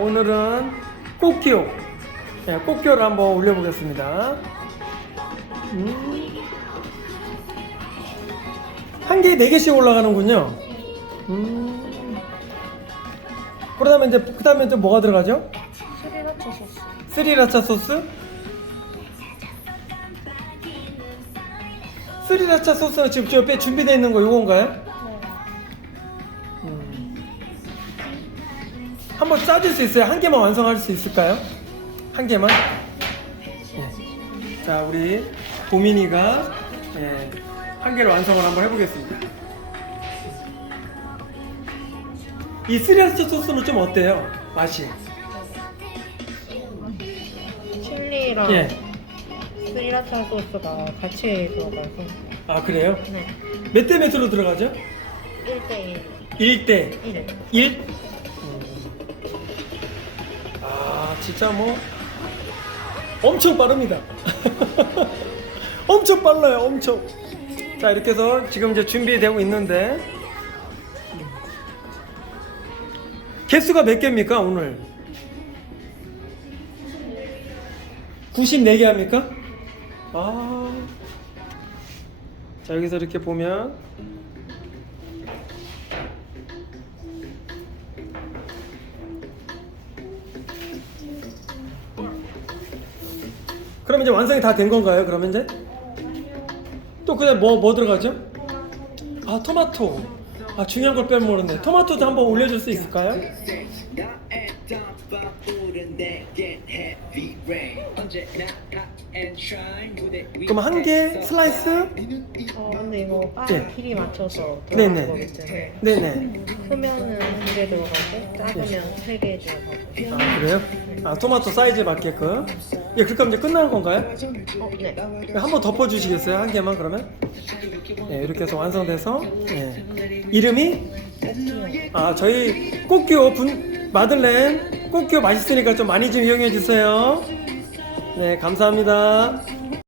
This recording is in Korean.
오늘은 꽃기호 네, 꽃기호를 한번 올려보겠습니다 음. 한 개에 네 개씩 올라가는군요 음. 그러다면 이제 그 다음에 또 뭐가 들어가죠? 스리라차 소스. 스리라차 소스? 스리라차 소스는 지금 저 옆에 준비되어 있는 거 요건가요? 네. 음. 한번 짜줄 수 있어요? 한 개만 완성할 수 있을까요? 한 개만? 예. 자, 우리 보민이가 예, 한 개를 완성을 한번 해보겠습니다. 이 스리라차 소스는 좀 어때요? 맛이? 칠리랑 예. 스리라차 소스가 같이 들어가서 아, 그래요? 네. 몇 대 몇으로 들어가죠? 1대1 1대 1. 1? 진짜 뭐 엄청 빠릅니다. 엄청 빨라요, 엄청. 자, 이렇게 해서 지금 이제 준비되고 있는데 개수가 몇 개입니까, 오늘? 94개 합니까? 아. 자, 여기서 이렇게 보면 그럼 이제 완성이 다 된 건가요? 그러면 이제 또 그다음 뭐뭐 들어가죠? 아 토마토. 아 중요한 걸 모르네. 토마토도 한번 올려줄 수 있을까요? 그럼 한 개 슬라이스? 어 근데 이거 빵 예. 길이 맞춰서 네네. 들어가는. 네네. 크면은 두 개 들어가고 작으면 세 개 들어가고. 아 그래요? 아 토마토 사이즈에 맞게끔. 예, 그럼 이제 끝나는 건가요? 어 네. 한 번 덮어주시겠어요? 한 개만 그러면? 네, 이렇게 해서 완성돼서 예. 이름이 아 저희 꽃교 분 마들렌 꽃교 맛있으니까 좀 많이 좀 이용해 주세요. 네 감사합니다.